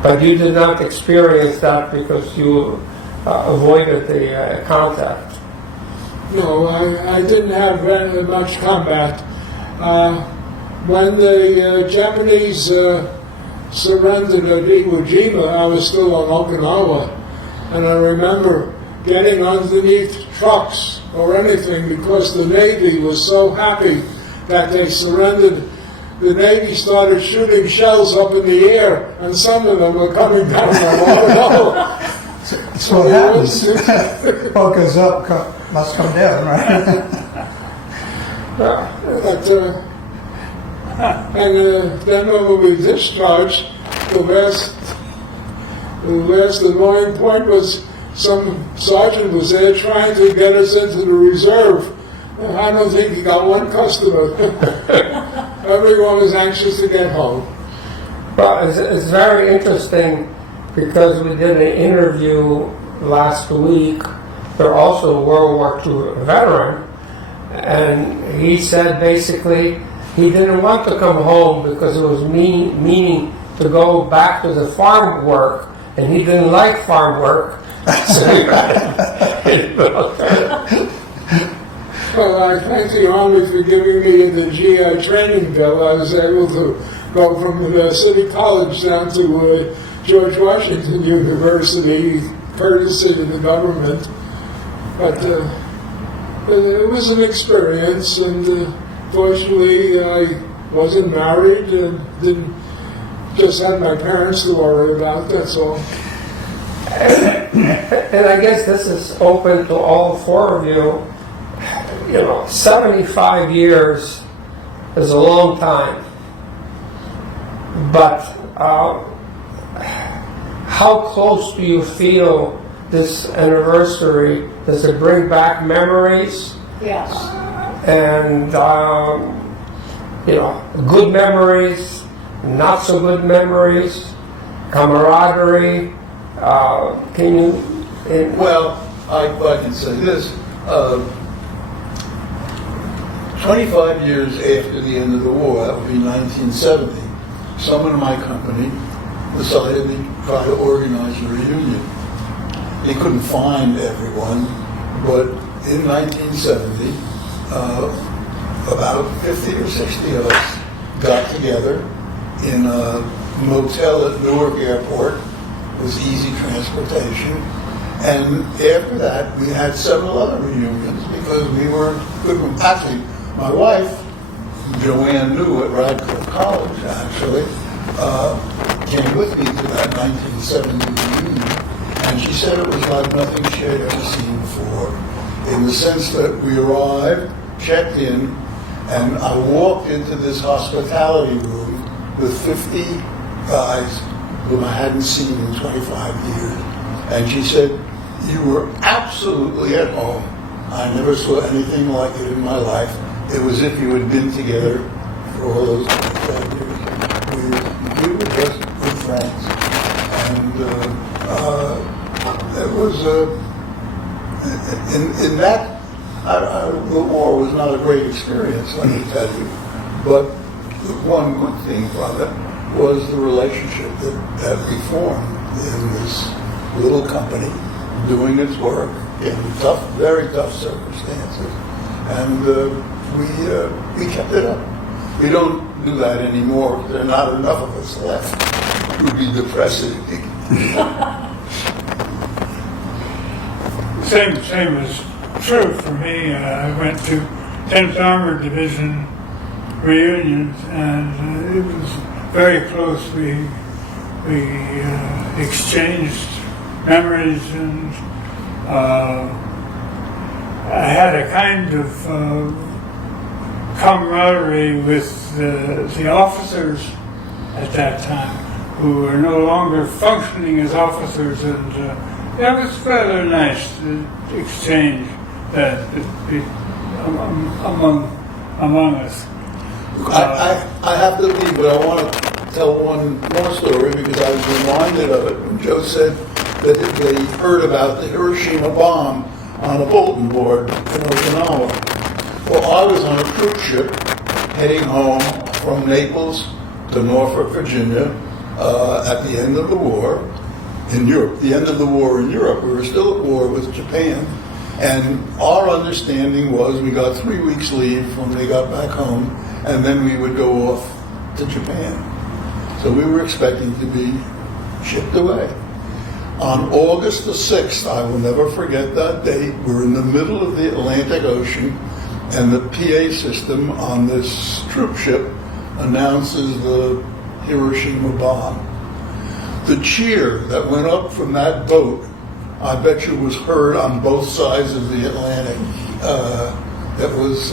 But you did not experience that because you avoided the contact. No, I didn't have very much combat. When the Japanese surrendered at Iwo Jima, I was still on Okinawa, and I remember getting underneath trucks or anything because the Navy was so happy that they surrendered. The Navy started shooting shells up in the air, and some of them were coming down on Okinawa. That's what happens. What goes up must come down, right? But, and then when we were discharged, the last annoying point was some sergeant was there trying to get us into the reserve. I don't think he got one customer. Everyone was anxious to get home. Well, it's very interesting because we did an interview last week. They're also a World War II veteran, and he said basically he didn't want to come home because it was meaning to go back to the farm work, and he didn't like farm work. Well, I thank the Army for giving me the GI training bill. I was able to go from the City College down to George Washington University, courtesy of the government. But it was an experience, and fortunately I wasn't married and didn't just had my parents to worry about, that's all. And I guess this is open to all four of you. You know, 75 years is a long time. But how close do you feel this anniversary? Does it bring back memories? Yes. And, you know, good memories, not so good memories, camaraderie. Can you? Well, I can say this. 25 years after the end of the war, that would be 1970, someone in my company decided to try to organize a reunion. They couldn't find everyone, but in 1970, about 50 or 60 of us got together in a motel at Newark Airport. It was easy transportation. And after that, we had several other reunions because we were good. Actually, my wife, Joanne New at Radcliffe College, actually, came with me to that 1970 reunion. And she said it was like nothing she had ever seen before, in the sense that we arrived, checked in, and I walked into this hospitality room with 50 guys whom I hadn't seen in 25 years. And she said, "You were absolutely at home. I never saw anything like it in my life. It was as if you had been together for all those 25 years. We were just good friends." And it was, in that, the war was not a great experience, let me tell you. But one good thing from it was the relationship that we formed in this little company doing its work in tough, very tough circumstances. And we kept it up. We don't do that anymore. There are not enough of us left. It would be depressing. Same is true for me. I went to 10th Armored Division reunions, and it was very close. We exchanged memories, and I had a kind of camaraderie with the officers at that time, who were no longer functioning as officers, and it was rather nice to exchange that among us. I have to leave, but I want to tell one more story because I was reminded of it when Joe said that they heard about the Hiroshima bomb on a bulletin board in Okinawa. Well, I was on a cruise ship heading home from Naples to Norfolk, Virginia, at the end of the war in Europe. The end of the war in Europe. We were still at war with Japan, and our understanding was we got 3 weeks leave when they got back home, and then we would go off to Japan. So we were expecting to be shipped away. On August the 6th, I will never forget that date, we're in the middle of the Atlantic Ocean, and the PA system on this troop ship announces the Hiroshima bomb. The cheer that went up from that boat, I bet you was heard on both sides of the Atlantic. That was,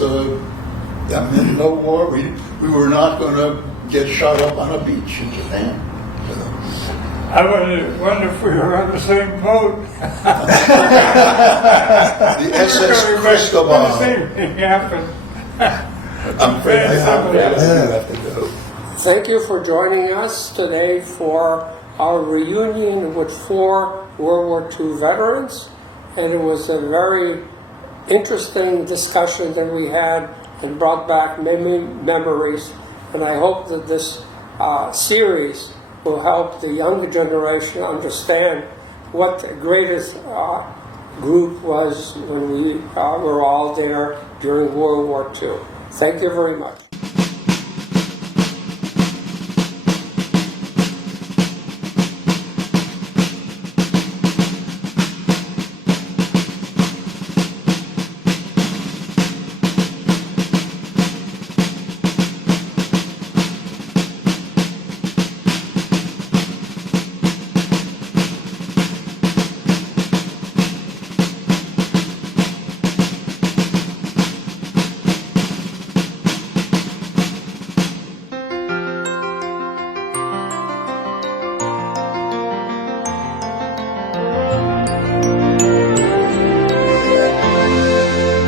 that meant no war. We were not going to get shot up on a beach in Japan. I wonder if we were on the same boat. The SS Cristobal. The same thing happened. I'm afraid I have to go. Thank you for joining us today for our reunion with 4 World War II veterans. And it was a very interesting discussion that we had and brought back many memories. And I hope that this series will help the younger generation understand what the greatest group was when we were all there during World War II. Thank you very much.